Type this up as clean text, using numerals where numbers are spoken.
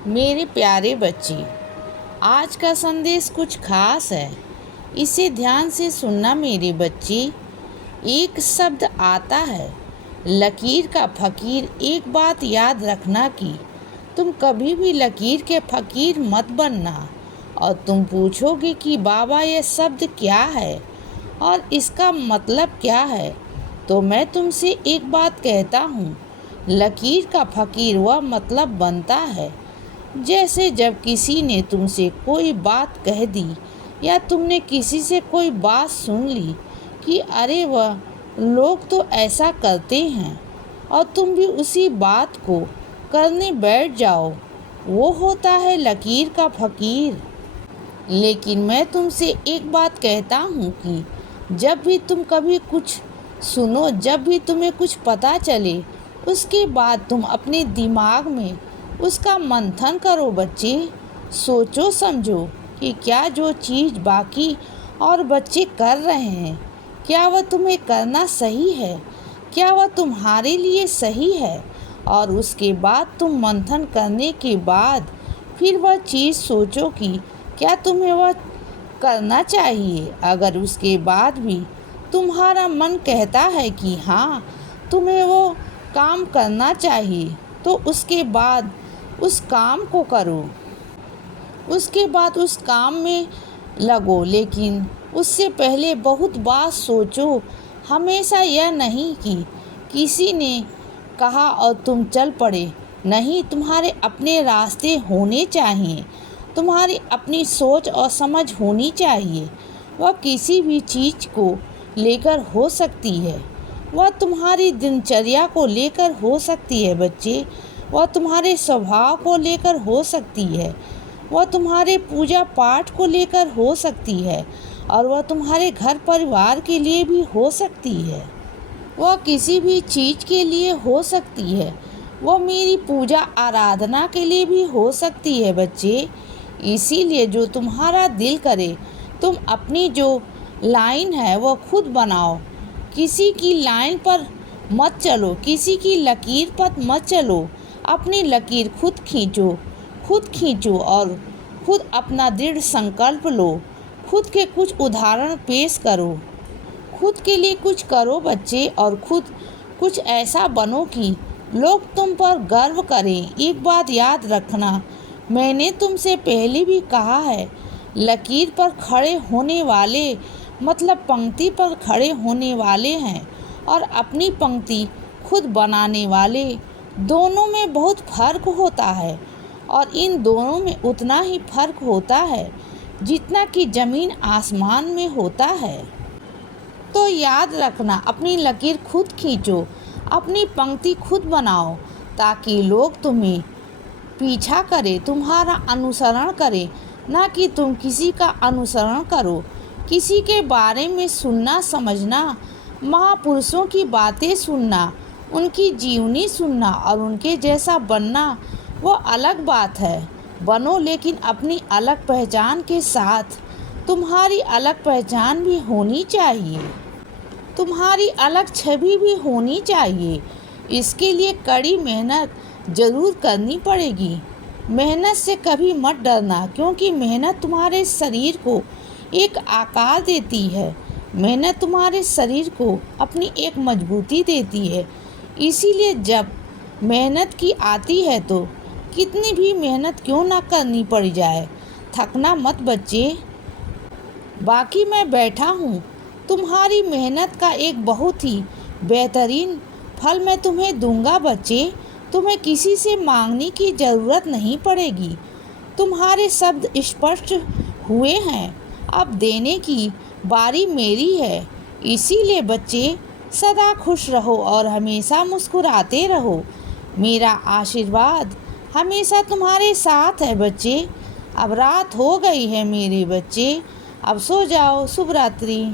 मेरे प्यारे बच्चे, आज का संदेश कुछ खास है। इसे ध्यान से सुनना मेरे बच्चे। एक शब्द आता है लकीर का फकीर। एक बात याद रखना कि तुम कभी भी लकीर के फकीर मत बनना। और तुम पूछोगे कि बाबा यह शब्द क्या है और इसका मतलब क्या है, तो मैं तुमसे एक बात कहता हूँ, लकीर का फकीर वह मतलब बनता है जैसे जब किसी ने तुमसे कोई बात कह दी या तुमने किसी से कोई बात सुन ली कि अरे वह लोग तो ऐसा करते हैं और तुम भी उसी बात को करने बैठ जाओ, वो होता है लकीर का फकीर। लेकिन मैं तुमसे एक बात कहता हूँ कि जब भी तुम कभी कुछ सुनो, जब भी तुम्हें कुछ पता चले, उसके बाद तुम अपने दिमाग में उसका मंथन करो बच्चे। सोचो समझो कि क्या जो चीज़ बाकी और बच्चे कर रहे हैं, क्या वह तुम्हें करना सही है, क्या वह तुम्हारे लिए सही है। और उसके बाद तुम मंथन करने के बाद फिर वह चीज़ सोचो कि क्या तुम्हें वह करना चाहिए। अगर उसके बाद भी तुम्हारा मन कहता है कि हाँ तुम्हें वो काम करना चाहिए, तो उसके बाद उस काम को करो, उसके बाद उस काम में लगो। लेकिन उससे पहले बहुत बात सोचो। हमेशा यह नहीं कि किसी ने कहा और तुम चल पड़े। नहीं, तुम्हारे अपने रास्ते होने चाहिए, तुम्हारी अपनी सोच और समझ होनी चाहिए। वह किसी भी चीज़ को लेकर हो सकती है, वह तुम्हारी दिनचर्या को लेकर हो सकती है बच्चे, वह तुम्हारे स्वभाव को लेकर हो सकती है, वह तुम्हारे पूजा पाठ को लेकर हो सकती है, और वह तुम्हारे घर परिवार के लिए भी हो सकती है। वह किसी भी चीज़ के लिए हो सकती है, वह मेरी पूजा आराधना के लिए भी हो सकती है बच्चे। इसीलिए जो तुम्हारा दिल करे, तुम अपनी जो लाइन है वह खुद बनाओ। किसी की लाइन पर मत चलो, किसी की लकीर पर मत चलो। अपनी लकीर खुद खींचो और खुद अपना दृढ़ संकल्प लो। खुद के कुछ उदाहरण पेश करो, खुद के लिए कुछ करो बच्चे, और खुद कुछ ऐसा बनो कि लोग तुम पर गर्व करें। एक बात याद रखना, मैंने तुमसे पहले भी कहा है, लकीर पर खड़े होने वाले मतलब पंक्ति पर खड़े होने वाले हैं और अपनी पंक्ति खुद बनाने वाले, दोनों में बहुत फर्क होता है। और इन दोनों में उतना ही फर्क होता है जितना कि ज़मीन आसमान में होता है। तो याद रखना, अपनी लकीर खुद खींचो, अपनी पंक्ति खुद बनाओ, ताकि लोग तुम्हें पीछा करें, तुम्हारा अनुसरण करें, ना कि तुम किसी का अनुसरण करो। किसी के बारे में सुनना समझना, महापुरुषों की बातें सुनना, उनकी जीवनी सुनना और उनके जैसा बनना, वो अलग बात है। बनो, लेकिन अपनी अलग पहचान के साथ। तुम्हारी अलग पहचान भी होनी चाहिए, तुम्हारी अलग छवि भी होनी चाहिए। इसके लिए कड़ी मेहनत ज़रूर करनी पड़ेगी। मेहनत से कभी मत डरना, क्योंकि मेहनत तुम्हारे शरीर को एक आकार देती है। मेहनत तुम्हारे शरीर को अपनी एक मजबूती देती है। इसीलिए जब मेहनत की आती है तो कितनी भी मेहनत क्यों ना करनी पड़ जाए, थकना मत बच्चे। बाकी मैं बैठा हूँ, तुम्हारी मेहनत का एक बहुत ही बेहतरीन फल मैं तुम्हें दूंगा बच्चे। तुम्हें किसी से मांगने की ज़रूरत नहीं पड़ेगी। तुम्हारे शब्द स्पष्ट हुए हैं, अब देने की बारी मेरी है। इसीलिए बच्चे, सदा खुश रहो और हमेशा मुस्कुराते रहो। मेरा आशीर्वाद हमेशा तुम्हारे साथ है बच्चे। अब रात हो गई है मेरे बच्चे, अब सो जाओ। शुभ रात्रि।